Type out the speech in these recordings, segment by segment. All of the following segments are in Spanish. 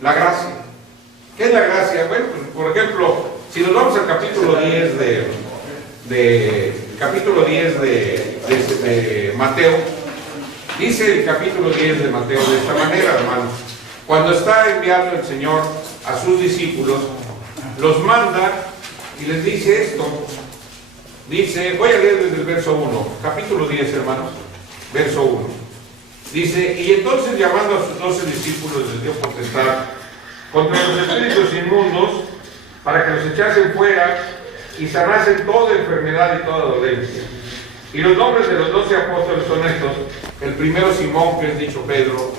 la gracia. ¿Qué es la gracia? Bueno, pues, por ejemplo, si nos vamos al capítulo 10 de Mateo, dice el capítulo 10 de Mateo de esta manera, hermanos. Cuando está enviando el Señor a sus discípulos, los manda y les dice esto. Dice, voy a leer desde el verso 1, capítulo 10, hermanos, verso 1. Dice, y entonces llamando a sus 12 discípulos les dio potestad contra los espíritus inmundos para que los echasen fuera y sanasen toda enfermedad y toda dolencia. Y los nombres de los 12 apóstoles son estos: el primero Simón, que es dicho Pedro,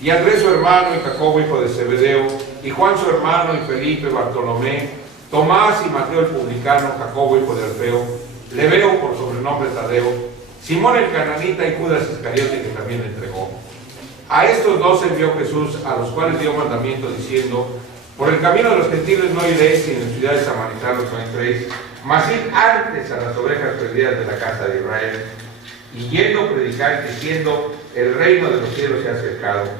y Andrés su hermano, y Jacobo hijo de Zebedeo, y Juan su hermano, y Felipe, Bartolomé, Tomás y Mateo el publicano, Jacobo hijo de Alfeo, Lebeo por sobrenombre Tadeo, Simón el cananita y Judas Iscariote, que también le entregó. A estos 12 envió Jesús, a los cuales dio mandamiento diciendo: por el camino de los gentiles no iréis, y en ciudades samaritanas no entréis, mas id antes a las ovejas perdidas de la casa de Israel. Y yendo predicar, diciendo: el reino de los cielos se ha acercado.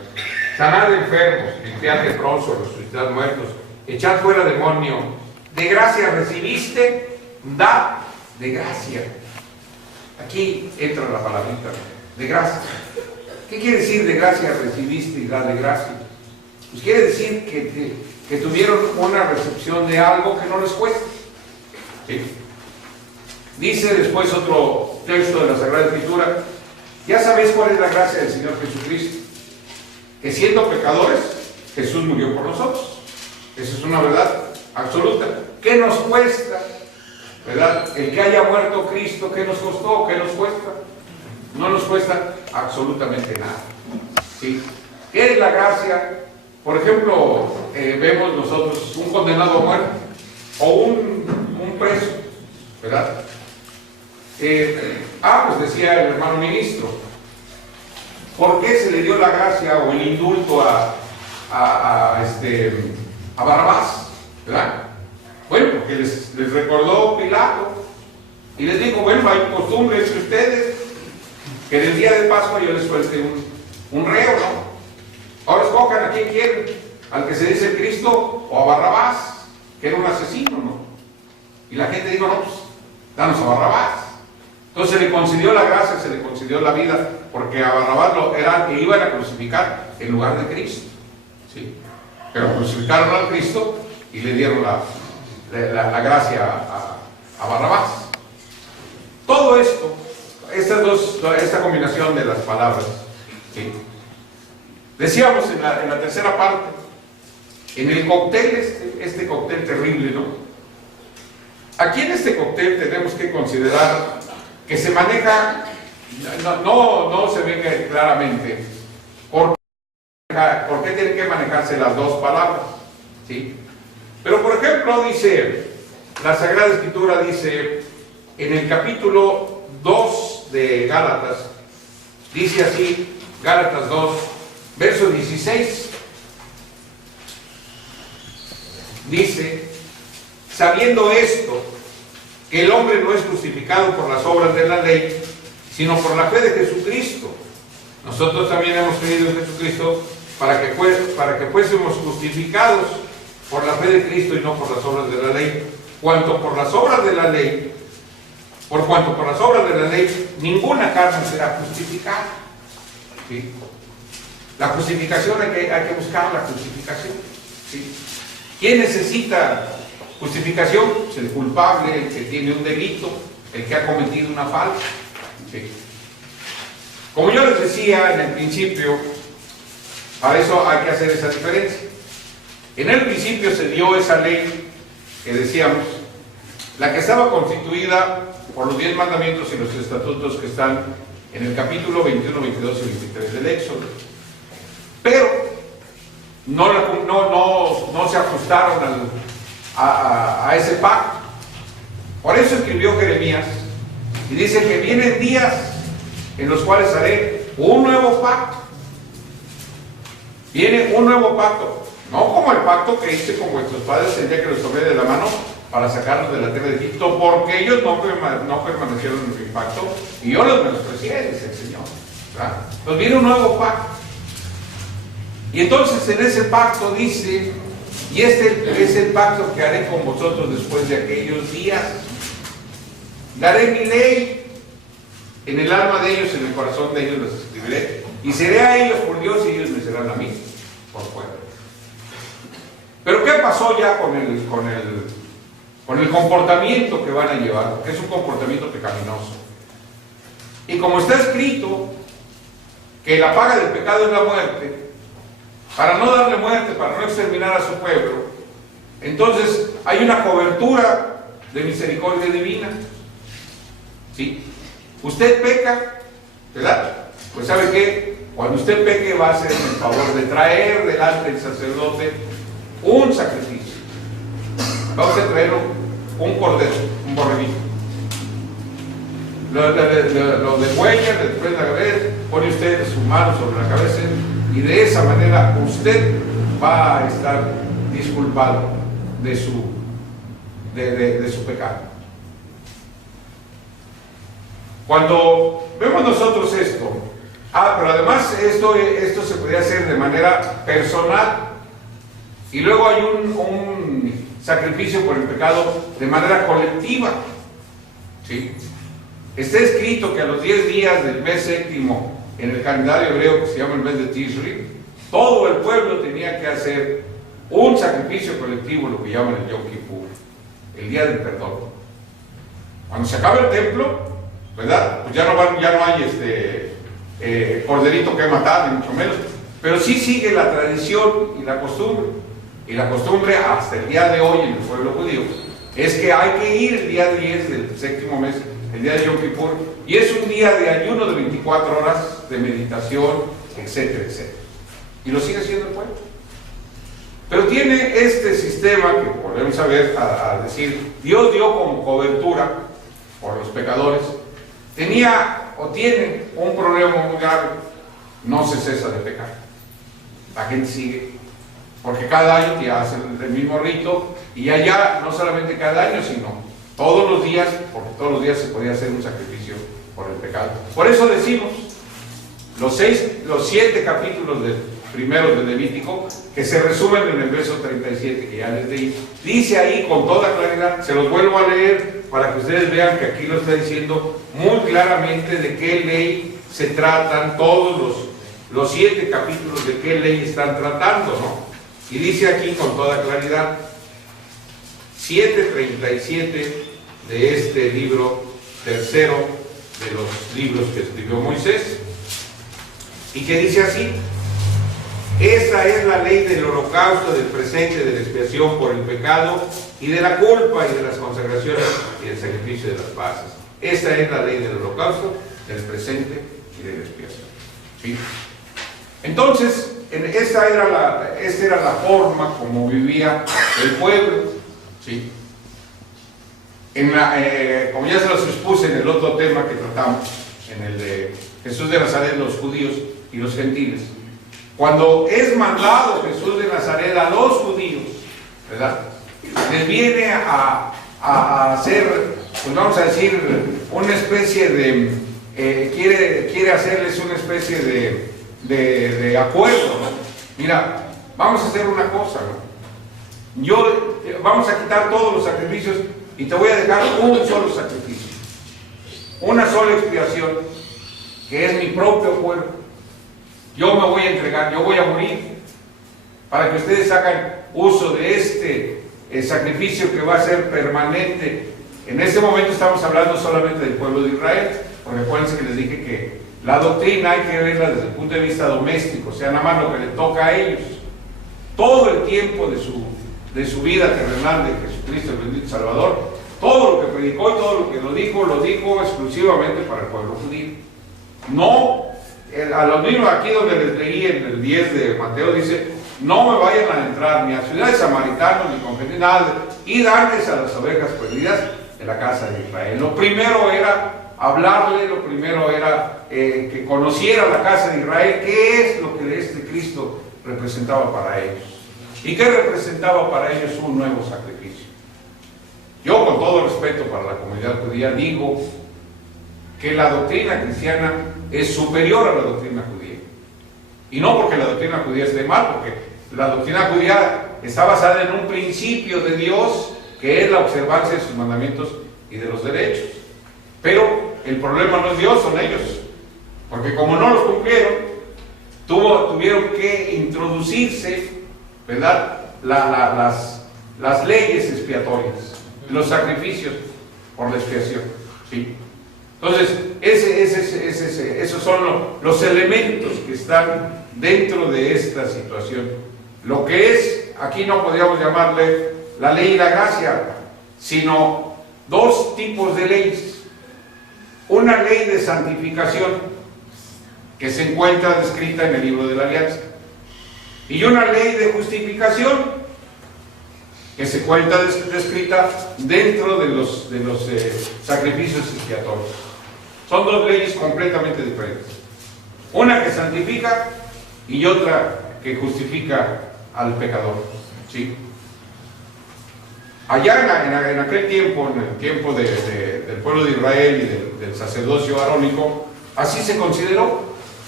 Sanad enfermos, limpiad leprosos, resucitad muertos, echad fuera demonio. De gracia recibiste, da de gracia. Aquí entra la palabrita, de gracia. ¿Qué quiere decir de gracia recibiste y da de gracia? Pues quiere decir que tuvieron una recepción de algo que no les cuesta. ¿Sí? Dice después otro texto de la Sagrada Escritura: ya sabéis cuál es la gracia del Señor Jesucristo, que siendo pecadores, Jesús murió por nosotros. Esa es una verdad absoluta. ¿Qué nos cuesta? ¿Verdad? El que haya muerto Cristo, ¿qué nos costó? ¿Qué nos cuesta? No nos cuesta absolutamente nada. ¿Sí? ¿Qué es la gracia? Por ejemplo, vemos nosotros un condenado a muerte o un preso, ¿verdad? Pues decía el hermano ministro, ¿por qué se le dio la gracia o el indulto a Barrabás? ¿Verdad? Bueno, porque les recordó Pilato y les dijo: bueno, hay costumbre entre ustedes que en el día de Pascua yo les suelte un reo, ¿no? Ahora escojan a quién quieren, al que se dice Cristo o a Barrabás, que era un asesino, ¿no? Y la gente dijo: no, pues danos a Barrabás. Entonces se le concedió la gracia, se le concedió la vida, porque a Barrabás era que iban a crucificar en lugar de Cristo, ¿sí? Pero crucificaron al Cristo y le dieron la gracia a Barrabás. Todo esto, esta combinación de las palabras, ¿sí? Decíamos en la tercera parte, en el cóctel, este cóctel terrible, ¿no? Aquí en este cóctel tenemos que considerar que se maneja, no se ve claramente por qué tienen que manejarse las dos palabras, ¿sí? Pero por ejemplo dice, la Sagrada Escritura dice, en el capítulo 2 de Gálatas, dice así, Gálatas 2, verso 16, dice: sabiendo esto, que el hombre no es justificado por las obras de la ley, sino por la fe de Jesucristo. Nosotros también hemos creído en Jesucristo para que fuésemos justificados por la fe de Cristo y no por las obras de la ley. Por cuanto por las obras de la ley ninguna carne será justificada. ¿Sí? La justificación hay que buscar la justificación. ¿Sí? ¿Quién necesita justificación? Pues el culpable, el que tiene un delito, el que ha cometido una falta. ¿Sí? Como yo les decía en el principio, para eso hay que hacer esa diferencia. En el principio se dio esa ley que decíamos, la que estaba constituida por los 10 mandamientos y los estatutos que están en el capítulo 21, 22 y 23 del Éxodo. Pero no se ajustaron a ese pacto. Por eso escribió Jeremías y dice que vienen días en los cuales haré un nuevo pacto. Viene un nuevo pacto, no como el pacto que hice con vuestros padres el día que los tomé de la mano para sacarlos de la tierra de Egipto, porque ellos no permanecieron en mi pacto y yo los menosprecié, dice el Señor. ¿Verdad? Entonces viene un nuevo pacto. Y entonces en ese pacto dice, y este es el pacto que haré con vosotros después de aquellos días. Daré mi ley en el alma de ellos, en el corazón de ellos los escribiré, y seré a ellos por Dios y ellos me serán a mí por pueblo. Pero ¿qué pasó ya con el comportamiento que van a llevar? Porque es un comportamiento pecaminoso. Y como está escrito que la paga del pecado es la muerte, para no darle muerte, para no exterminar a su pueblo, entonces hay una cobertura de misericordia divina. ¿Sí? Usted peca, ¿verdad? Pues ¿sabe qué? Cuando usted peque va a hacer el favor de traer delante del sacerdote un sacrificio. Va a usted traer un cordero, un borreguito. Lo degüella, después la cabeza, pone usted su mano sobre la cabeza y de esa manera usted va a estar disculpado de su pecado. Cuando vemos nosotros esto, pero además esto se podría hacer de manera personal y luego hay un sacrificio por el pecado de manera colectiva. ¿Sí? Está escrito que a los 10 días del mes séptimo en el calendario hebreo que se llama el mes de Tishri, todo el pueblo tenía que hacer un sacrificio colectivo, lo que llaman el Yom Kippur, el día del perdón. Cuando se acaba el templo, ¿verdad? Pues ya no hay corderito que matar, ni mucho menos, pero sí sigue la tradición y la costumbre. Y la costumbre hasta el día de hoy en el pueblo judío es que hay que ir el día 10 del séptimo mes, el día de Yom Kippur, y es un día de ayuno de 24 horas, de meditación, etcétera, etcétera. Y lo sigue haciendo el pueblo. Pero tiene este sistema que podemos saber a decir, Dios dio como cobertura por los pecadores. Tenía o tiene un problema muy grave, no se cesa de pecar. La gente sigue, porque cada año te hacen el mismo rito, y allá no solamente cada año, sino todos los días, porque todos los días se podía hacer un sacrificio por el pecado. Por eso decimos, los 7 capítulos primeros de Levítico, que se resumen en el verso 37, que ya les leí, dice ahí con toda claridad, se los vuelvo a leer para que ustedes vean que aquí lo está diciendo muy claramente de qué ley se tratan todos los 7 capítulos, de qué ley están tratando, ¿no? Y dice aquí con toda claridad, 7:37 de este libro tercero de los libros que escribió Moisés, y que dice así: esta es la ley del holocausto, del presente, de la expiación por el pecado y de la culpa y de las consagraciones y del sacrificio de las paces. Esta es la ley del holocausto, del presente y de la expiación. ¿Sí? Entonces, esta era la forma como vivía el pueblo. ¿Sí? Como ya se los expuse en el otro tema que tratamos, en el de Jesús de Nazaret, los judíos y los gentiles. Cuando es mandado Jesús de Nazaret a los judíos, ¿verdad?, les viene a hacer, pues vamos a decir, una especie de, quiere hacerles una especie de acuerdo, ¿no? Mira, vamos a hacer una cosa, ¿no? Vamos a quitar todos los sacrificios y te voy a dejar un solo sacrificio, una sola expiación, que es mi propio cuerpo. Yo me voy a entregar, yo voy a morir, para que ustedes hagan uso de este sacrificio que va a ser permanente. En este momento estamos hablando solamente del pueblo de Israel, porque acuérdense que les dije que la doctrina hay que verla desde el punto de vista doméstico, o sea, nada más lo que le toca a ellos. Todo el tiempo de su vida terrenal de Jesucristo, el bendito Salvador, todo lo que predicó y todo lo que lo dijo exclusivamente para el pueblo judío. No, a los mismos aquí donde les leí en el 10 de Mateo dice: no me vayan a entrar ni a ciudades samaritanos ni con gente, nada, y darles a las ovejas perdidas de la casa de Israel. Lo primero era hablarle, lo primero era que conociera la casa de Israel qué es lo que este Cristo representaba para ellos y qué representaba para ellos un nuevo sacrificio. Yo, con todo respeto para la comunidad judía, digo que la doctrina cristiana es superior a la doctrina judía. Y no porque la doctrina judía esté mal, porque la doctrina judía está basada en un principio de Dios, que es la observancia de sus mandamientos y de los derechos. Pero el problema no es Dios, son ellos. Porque como no los cumplieron, tuvieron que introducirse, ¿verdad?, las leyes expiatorias, los sacrificios por la expiación. ¿Sí? Entonces, esos son los elementos que están dentro de esta situación. Lo que es, aquí no podríamos llamarle la ley y la gracia, sino dos tipos de leyes. Una ley de santificación, que se encuentra descrita en el libro de la Alianza, y una ley de justificación, que se encuentra descrita dentro de los sacrificios expiatorios. Son dos leyes completamente diferentes. Una que santifica y otra que justifica al pecador. ¿Sí? Allá en aquel tiempo, en el tiempo del pueblo de Israel y del sacerdocio arónico, así se consideró,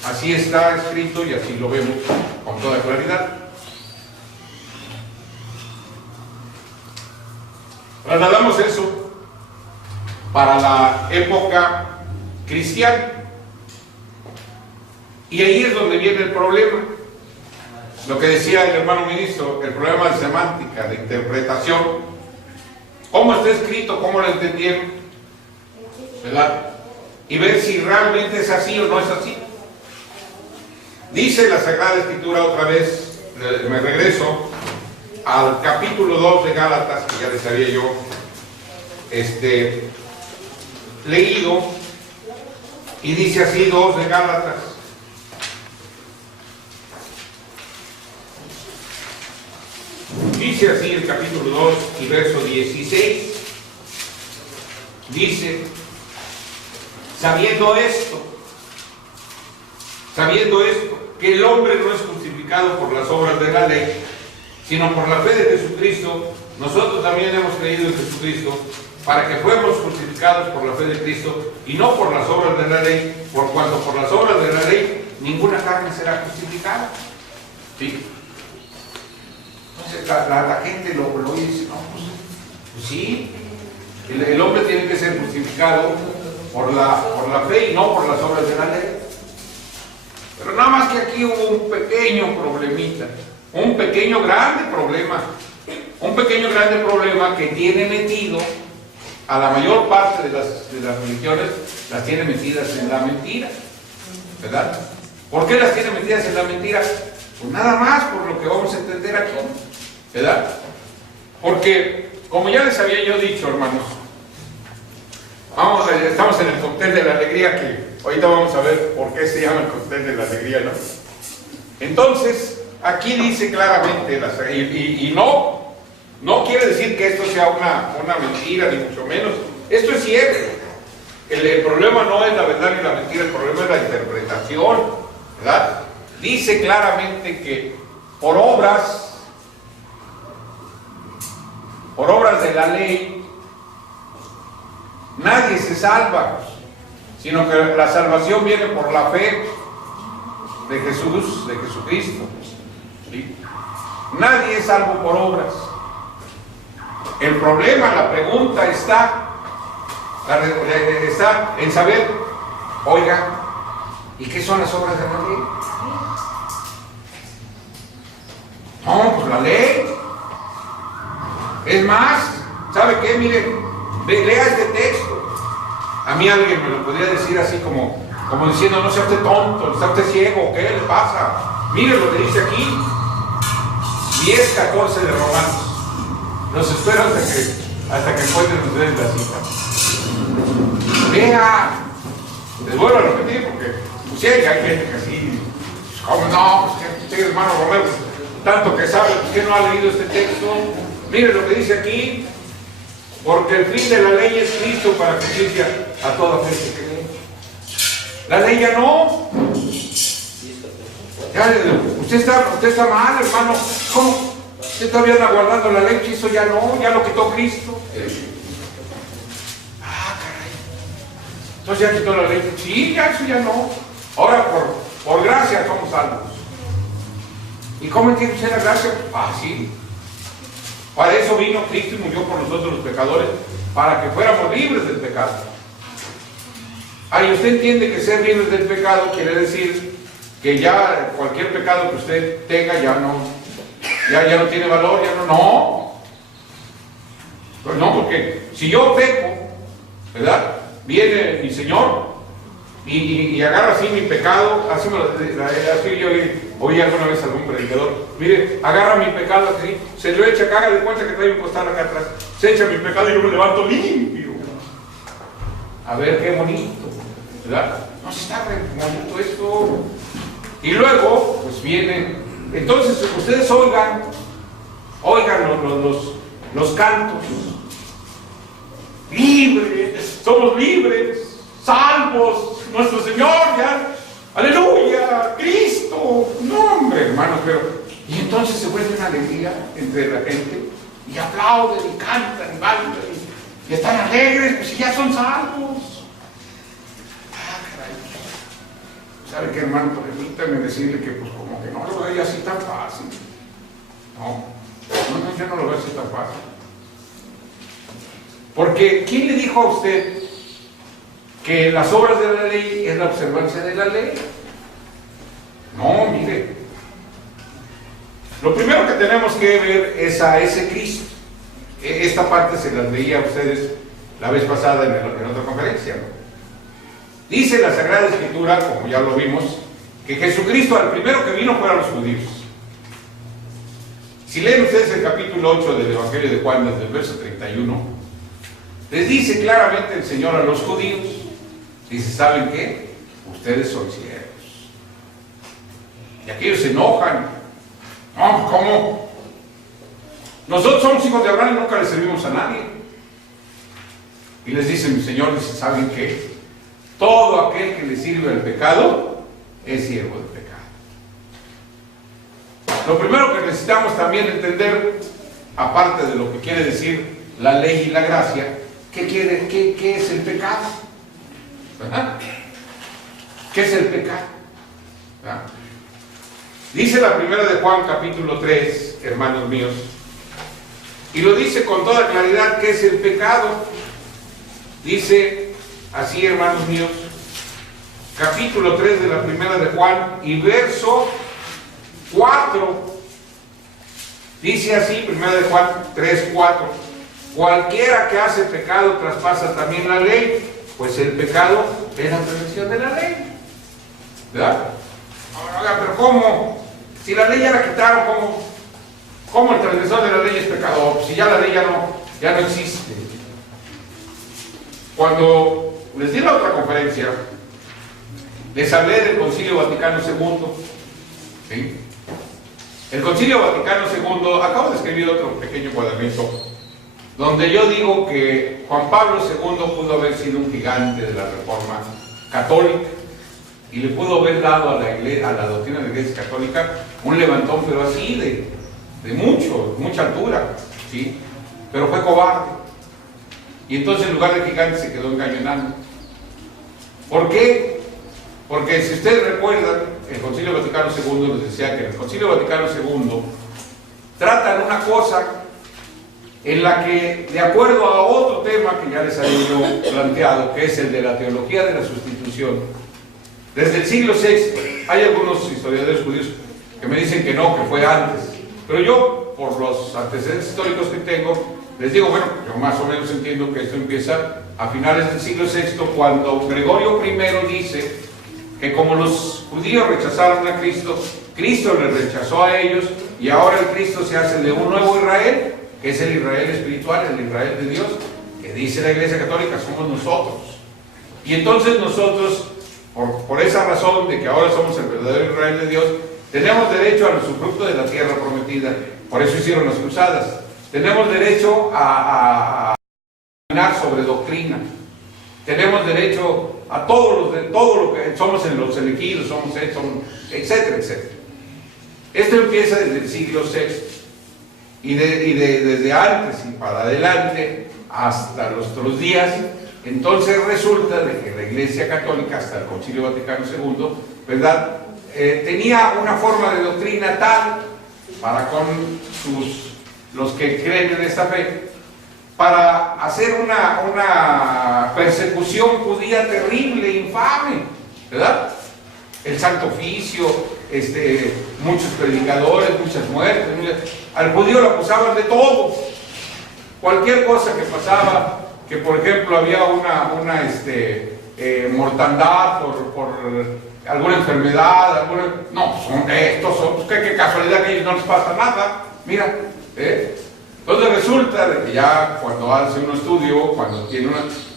así está escrito y así lo vemos con toda claridad. Trasladamos eso para la época cristiana. Y ahí es donde viene el problema. Lo que decía el hermano ministro, el problema de semántica, de interpretación. ¿Cómo está escrito? ¿Cómo lo entendieron? ¿Verdad? Y ver si realmente es así o no es así. Dice la Sagrada Escritura otra vez, me regreso al capítulo 2 de Gálatas, que ya les había yo leído, y dice así, 2 de Gálatas. Dice así el capítulo 2 y verso 16. Dice, sabiendo esto, que el hombre no es justificado por las obras de la ley, sino por la fe de Jesucristo, nosotros también hemos creído en Jesucristo, para que fuéramos justificados por la fe de Cristo, y no por las obras de la ley, por cuanto por las obras de la ley ninguna carne será justificada. ¿Sí? Entonces la gente lo oye y dice, no, pues sí, el hombre tiene que ser justificado por la fe y no por las obras de la ley. Pero nada más que aquí hubo un pequeño problemita, un pequeño grande problema que tiene metido a la mayor parte de las religiones, las tiene metidas en la mentira, ¿verdad? ¿Por qué las tiene metidas en la mentira? Pues nada más por lo que vamos a entender aquí, ¿verdad? Porque, como ya les había yo dicho, hermanos, estamos en el cóctel de la alegría, que ahorita vamos a ver por qué se llama el cóctel de la alegría, ¿no? Entonces, aquí dice claramente, y no quiere decir que esto sea una mentira, ni mucho menos. Esto es cierto. El problema no es la verdad ni la mentira, el problema es la interpretación, ¿verdad? Dice claramente que por obras de la ley, nadie se salva, sino que la salvación viene por la fe de Jesucristo. ¿Sí? Nadie es salvo por obras. El problema, la pregunta está en saber, oiga, ¿y qué son las obras de la ley? No, pues la ley. Es más, ¿sabe qué? Mire, lea este texto. A mí alguien me lo podría decir así como diciendo, no sea usted tonto, está usted ciego, ¿qué le pasa? Mire lo que dice aquí, 10:14 de Romanos. Los espero hasta que encuentren ustedes la cita. Vea, les vuelvo a repetir porque pues, sí, hay gente que así, ¿cómo no? Pues que usted, hermano Romero, tanto que sabe, pues que no ha leído este texto. Mire lo que dice aquí, porque el fin de la ley es Cristo para justicia a toda gente que cree. La ley ya no. Usted está mal, hermano. ¿Cómo? Usted todavía anda guardando la ley, eso ya no, ya lo quitó Cristo. Caray. Entonces ya quitó la ley. Sí, ya eso ya no. Ahora por gracia somos salvos. ¿Y cómo entiende usted la gracia? Fácil. Para eso vino Cristo y murió por nosotros los pecadores, para que fuéramos libres del pecado. Ahí usted entiende que ser libres del pecado quiere decir que ya cualquier pecado que usted tenga ya no tiene valor, ya no. Pues no, porque si yo peco, ¿verdad? Viene mi Señor y agarra así mi pecado, así yo oí alguna vez a algún predicador, mire, agarra mi pecado así, se lo echa, haga de cuenta que trae un costal acá atrás, se echa mi pecado y yo me levanto limpio. A ver qué bonito, ¿verdad? No, si está re bonito esto. Y luego, pues viene, entonces ustedes oigan los cantos. Libres, somos libres, salvos, nuestro Señor ya, aleluya, Cristo. No, hombre, hermanos, pero y entonces se vuelve una alegría entre la gente y aplauden y cantan y bailan y están alegres, pues si ya son salvos. Ah, caray. ¿Sabe qué, hermano? Permítame decirle que pues como que no lo veo así tan fácil. No, yo no lo veo así tan fácil. Porque, ¿quién le dijo a usted que las obras de la ley es la observancia de la ley? No, mire. Lo primero que tenemos que ver es a ese Cristo. Esta parte se las leía a ustedes la vez pasada en otra conferencia, ¿no? Dice la Sagrada Escritura, como ya lo vimos, que Jesucristo al primero que vino fue a los judíos. Si leen ustedes el capítulo 8 del Evangelio de Juan, desde el verso 31, les dice claramente el Señor a los judíos, dice, ¿saben qué? Ustedes son ciegos. Y aquellos se enojan. No, ¿cómo? Nosotros somos hijos de Abraham y nunca le servimos a nadie. Y les dice mi Señor, dice, ¿saben qué? Todo aquel que le sirve al pecado es siervo del pecado. Lo primero que necesitamos también entender, aparte de lo que quiere decir la ley y la gracia, ¿qué es el pecado? ¿Verdad? ¿Qué es el pecado? ¿Verdad? Dice la primera de Juan, capítulo 3, hermanos míos, y lo dice con toda claridad, ¿qué es el pecado? Dice así, hermanos míos, capítulo 3 de la primera de Juan y verso 4, dice así, primera de Juan 3, 4, cualquiera que hace pecado traspasa también la ley, pues el pecado es la transgresión de la ley. ¿Verdad? Ahora, pero ¿cómo? Si la ley ya la quitaron, ¿cómo el transgresor de la ley es pecador? Si ya la ley ya no existe. Cuando les di la otra conferencia, les hablé del Concilio Vaticano II. ¿Sí? El Concilio Vaticano II, acabo de escribir otro pequeño cuadernito, donde yo digo que Juan Pablo II pudo haber sido un gigante de la Reforma Católica y le pudo haber dado a la doctrina de la Iglesia Católica un levantón, pero así de mucha altura, ¿sí? Pero fue cobarde y entonces en lugar de gigante se quedó engañonando. ¿Por qué? Porque si ustedes recuerdan, el Concilio Vaticano II les decía que en el Concilio Vaticano II tratan una cosa en la que, de acuerdo a otro tema que ya les había yo planteado, que es el de la teología de la sustitución, desde el siglo VI, hay algunos historiadores judíos que me dicen que no, que fue antes, pero yo, por los antecedentes históricos que tengo, les digo, bueno, yo más o menos entiendo que esto empieza a finales del siglo VI, cuando Gregorio I dice que como los judíos rechazaron a Cristo, Cristo les rechazó a ellos, y ahora el Cristo se hace de un nuevo Israel, que es el Israel espiritual, el Israel de Dios, que dice la Iglesia Católica, somos nosotros. Y entonces nosotros, por esa razón de que ahora somos el verdadero Israel de Dios, tenemos derecho al usufructo de la tierra prometida. Por eso hicieron las cruzadas. Tenemos derecho a opinar sobre doctrina. Tenemos derecho a todo lo que somos en los elegidos, somos etcétera, etcétera. Esto empieza desde el siglo VI. Y desde antes y para adelante hasta nuestros días, entonces resulta de que la Iglesia Católica, hasta el Concilio Vaticano II, ¿verdad? Tenía una forma de doctrina tal para con los que creen en esta fe, para hacer una persecución judía terrible, infame, ¿verdad? El Santo Oficio, muchos predicadores, muchas muertes. Al judío lo acusaban de todo. Cualquier cosa que pasaba, que por ejemplo había una mortandad por alguna enfermedad, no, son estos, pues qué casualidad que a ellos no les pasa nada. Mira, entonces resulta de que ya cuando hace un estudio, cuando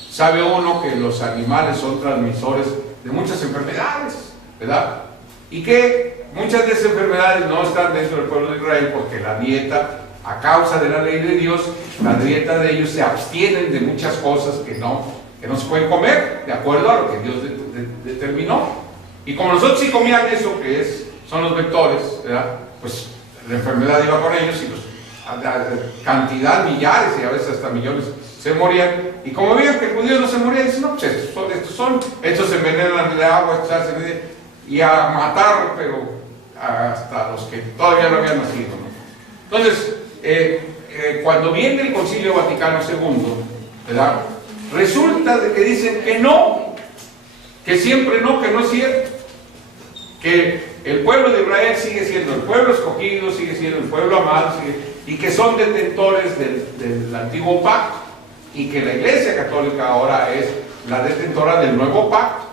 sabe uno que los animales son transmisores de muchas enfermedades, ¿verdad? Y que muchas de esas enfermedades no están dentro del pueblo de Israel porque la dieta, a causa de la ley de Dios, la dieta de ellos se abstienen de muchas cosas que no se pueden comer, de acuerdo a lo que Dios determinó. Y como nosotros sí comían eso que son los vectores, ¿verdad? Pues la enfermedad iba con ellos y cantidad, millares y a veces hasta millones se morían. Y como veían que el judío no se moría, dicen, no, pues estos se envenenan de agua, y a matar, pero hasta los que todavía no habían nacido, ¿no? Entonces, cuando viene el Concilio Vaticano II, ¿verdad? Resulta de que dicen que no, que siempre no, que no es cierto, que el pueblo de Israel sigue siendo el pueblo escogido, sigue siendo el pueblo amado, y que son detentores del antiguo pacto, y que la Iglesia Católica ahora es la detentora del nuevo pacto,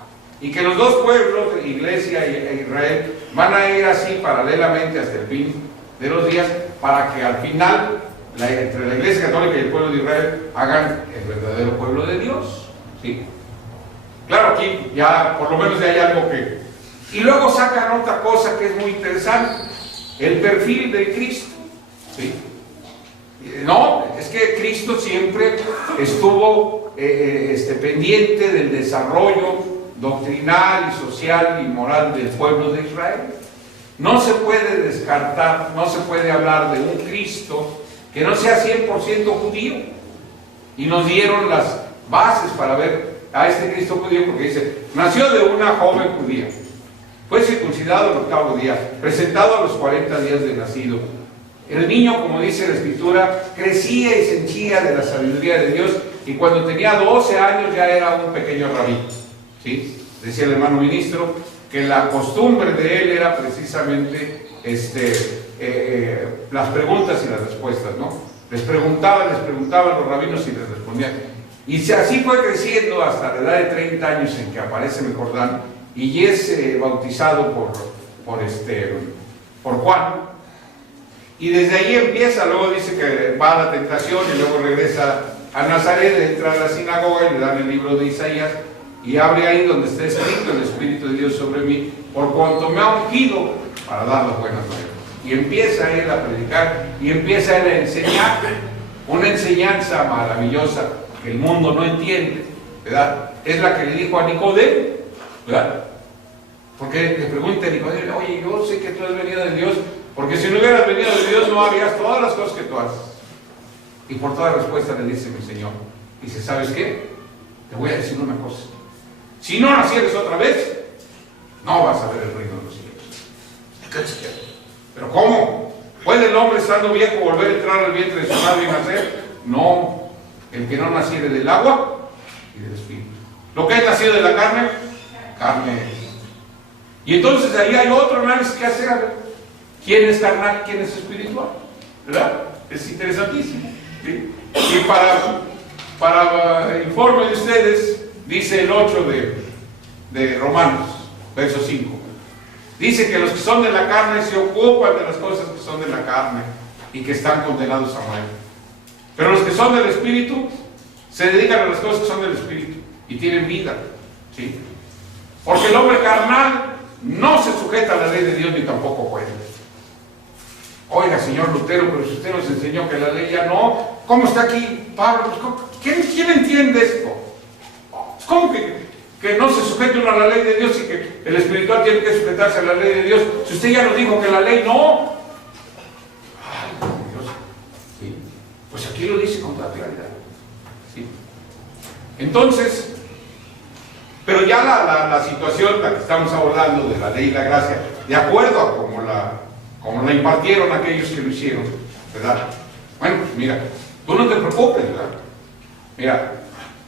y que los dos pueblos, Iglesia e Israel, van a ir así paralelamente hasta el fin de los días, para que al final entre la Iglesia Católica y el pueblo de Israel hagan el verdadero pueblo de Dios, ¿sí? Claro, aquí ya por lo menos ya hay algo que... Y luego sacan otra cosa que es muy interesante, el perfil de Cristo, ¿sí? No, es que Cristo siempre estuvo pendiente del desarrollo doctrinal y social y moral del pueblo de Israel. No se puede descartar, no se puede hablar de un Cristo que no sea 100% judío. Y nos dieron las bases para ver a este Cristo judío, porque dice, nació de una joven judía, fue circuncidado el 8º día, presentado a los 40 días de nacido. El niño, como dice la Escritura, crecía y se henchía de la sabiduría de Dios, y cuando tenía 12 años ya era un pequeño rabí, ¿sí? Decía el hermano ministro que la costumbre de él era precisamente las preguntas y las respuestas, ¿no? Les preguntaban los rabinos y les respondían. Y así fue creciendo hasta la edad de 30 años en que aparece en el Jordán y es bautizado por Juan. Y desde ahí empieza, luego dice que va a la tentación y luego regresa a Nazaret, entra a la sinagoga y le dan el libro de Isaías y abre ahí donde está escrito: el Espíritu de Dios sobre mí, por cuanto me ha ungido para dar las buenas nuevas. Y empieza él a predicar y empieza él a enseñar una enseñanza maravillosa que el mundo no entiende, ¿verdad? Es la que le dijo a Nicodemo, ¿verdad? Porque le pregunta a Nicodemo: oye, yo sé que tú has venido de Dios, porque si no hubieras venido de Dios no harías todas las cosas que tú haces. Y por toda respuesta le dice mi Señor, dice: ¿sabes qué? Te voy a decir una cosa: si no nacieres otra vez, no vas a ver el reino de los cielos. ¿Pero cómo? ¿Puede el hombre, estando viejo, volver a entrar al vientre de su madre y nacer? No, el que no naciere del agua y del Espíritu. Lo que es nacido de la carne, carne es. Y entonces ahí hay otro análisis que hacer. A ver, ¿quién es carnal y quién es espiritual? ¿Verdad? Es interesantísimo, ¿sí? Y para informe de ustedes, dice el 8 de Romanos, verso 5. Dice que los que son de la carne se ocupan de las cosas que son de la carne y que están condenados a muerte. Pero los que son del Espíritu se dedican a las cosas que son del Espíritu y tienen vida, ¿sí? Porque el hombre carnal no se sujeta a la ley de Dios ni tampoco puede. Oiga, señor Lutero, pero si usted nos enseñó que la ley ya no, ¿cómo está aquí Pablo? ¿Quién entiende esto? ¿Cómo que no se sujete uno a la ley de Dios y que el espiritual tiene que sujetarse a la ley de Dios? Si usted ya nos dijo que la ley no. Ay, Dios. ¿Sí? Pues aquí lo dice con toda claridad. ¿Sí? Entonces, pero ya la situación, la que estamos hablando de la ley y la gracia, de acuerdo a como como la impartieron aquellos que lo hicieron, ¿verdad? Bueno, pues mira, tú no te preocupes, ¿verdad? Mira,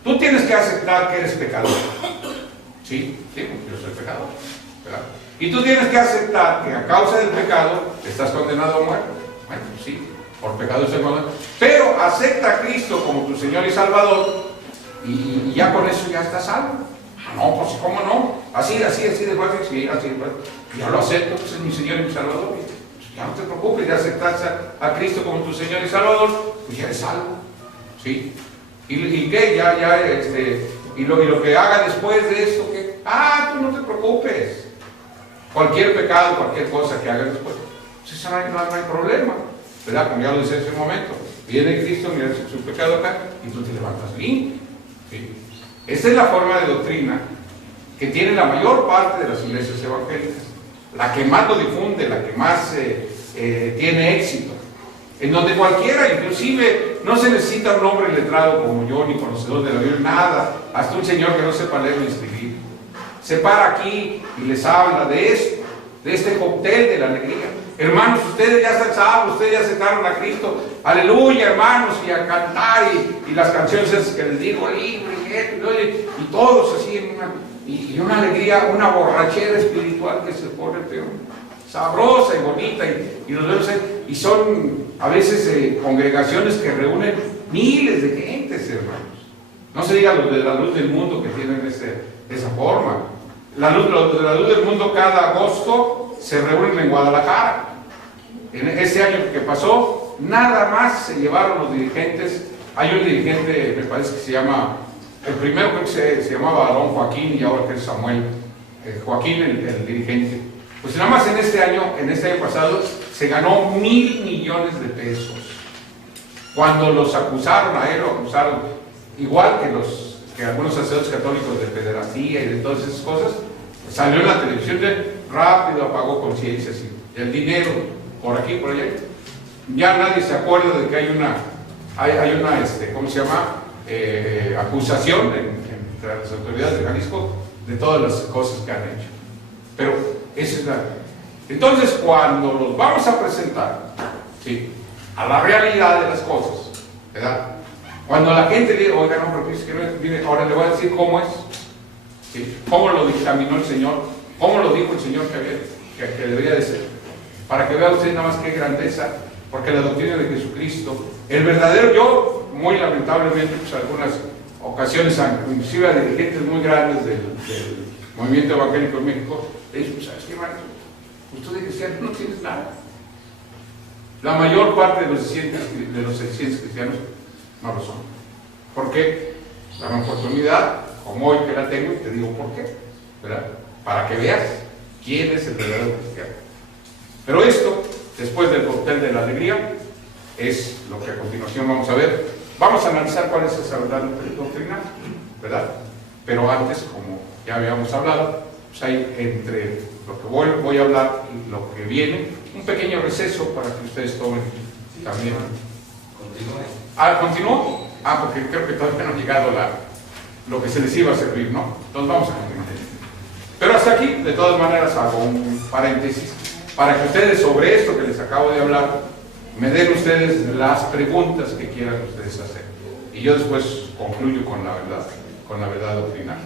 tú tienes que aceptar que eres pecador. Sí, sí, yo soy pecador, ¿verdad? Y tú tienes que aceptar que a causa del pecado estás condenado a muerte. Bueno, pues sí, por pecado estoy condenado. Pero acepta a Cristo como tu Señor y Salvador y ya con eso ya estás salvo. No, pues ¿cómo no? Así de fácil, sí, así de fácil. Ya lo acepto, pues es mi Señor y mi Salvador. Ya no te preocupes, ya aceptas a Cristo como tu Señor y Salvador, pues ya eres salvo. ¿Sí? ¿Y qué? Y lo que haga después de esto, ¿qué? Ah, tú no te preocupes. Cualquier pecado, cualquier cosa que hagas después, pues eso no hay problema. ¿Verdad? Como ya lo decía hace un momento. Viene Cristo, mira su pecado acá, y tú te levantas limpio. ¿Sí? Esa es la forma de doctrina que tiene la mayor parte de las iglesias evangélicas. La que más lo difunde, la que más tiene éxito. En donde cualquiera, inclusive, no se necesita un hombre letrado como yo, ni conocedor de la Biblia, nada. Hasta un señor que no sepa leer ni escribir. Se para aquí y les habla de esto, de este cóctel de la alegría. Hermanos, ustedes ya están salvos, ustedes ya aceptaron a Cristo. Aleluya, hermanos, y a cantar, y las canciones esas que les digo, y todos así en una alegría, una borrachera espiritual que se pone peor, sabrosa y bonita, y los vemos ahí, y son a veces congregaciones que reúnen miles de gentes, hermanos. No se diga los de la luz del mundo que tienen esa forma. Los de la luz del mundo cada agosto se reúnen en Guadalajara. En ese año que pasó, nada más se llevaron los dirigentes. Hay un dirigente, me parece que se llama, el primero creo que se llamaba Don Joaquín, y ahora que es Samuel. Joaquín, el dirigente. Pues nada más en este año pasado, se ganó 1,000 millones de pesos. Cuando los acusaron a él, lo acusaron, igual que algunos sacerdotes católicos de pederastía y de todas esas cosas, pues salió en la televisión, rápido apagó conciencias, y el dinero por aquí, por allá. Ya nadie se acuerda de que hay una ¿cómo se llama? Acusación entre las autoridades de Jalisco de todas las cosas que han hecho. Pero esa es la... Entonces, cuando los vamos a presentar, ¿sí?, a la realidad de las cosas, ¿verdad? Cuando la gente dice, oiga, no, pero es que no viene, ahora le voy a decir cómo es, ¿sí?, cómo lo dictaminó el Señor, cómo lo dijo el Señor que debería de ser, para que vea usted nada más qué grandeza, porque la doctrina de Jesucristo, el verdadero yo, muy lamentablemente, pues algunas ocasiones, inclusive a dirigentes muy grandes del movimiento evangélico en México, le dicen, pues, ¿sabes qué, hermano? Pues tú de cristiano no tienes nada. La mayor parte de los 600 cristianos no lo son. ¿Por qué? Dame oportunidad, como hoy que la tengo, y te digo por qué, ¿verdad? Para que veas quién es el verdadero cristiano. Pero esto, después del cóctel de la alegría, es lo que a continuación vamos a ver. Vamos a analizar cuál es esa verdad doctrinal, ¿verdad? Pero antes, como ya habíamos hablado, pues hay entre lo que voy a hablar y lo que viene, un pequeño receso para que ustedes tomen también. ¿Continúo? Porque creo que todavía no ha llegado lo que se les iba a servir, ¿no? Entonces vamos a continuar. Pero hasta aquí, de todas maneras, hago un paréntesis para que ustedes, sobre esto que les acabo de hablar, me den ustedes las preguntas que quieran ustedes hacer. Y yo después concluyo con la verdad doctrinal.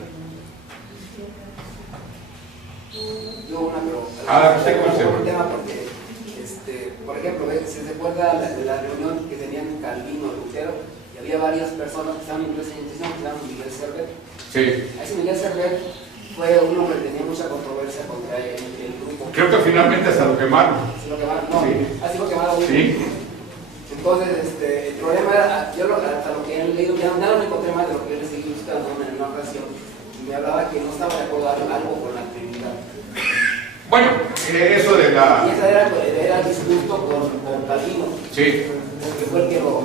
Yo una pregunta. Usted conoce. Un tema porque, por ejemplo, si se acuerda de la reunión que tenían Calvino, Lutero, y había varias personas que estaban incluso en institución, que estaban Miguel Servet. Sí. A ese Miguel Servet fue un hombre que tenía mucha controversia contra el grupo. Creo que finalmente hasta lo quemaron. Sí, lo quemaron, no, sí. Así lo quemaron. Sí. Entonces, el problema era, yo hasta lo que he leído, ya no lo encontré más de lo que yo le seguí buscando en una ocasión, y me hablaba que no estaba de acuerdo algo con la Trinidad. Bueno, eso de la... Y ese era el disgusto con Calvino. Sí. Que fue el que lo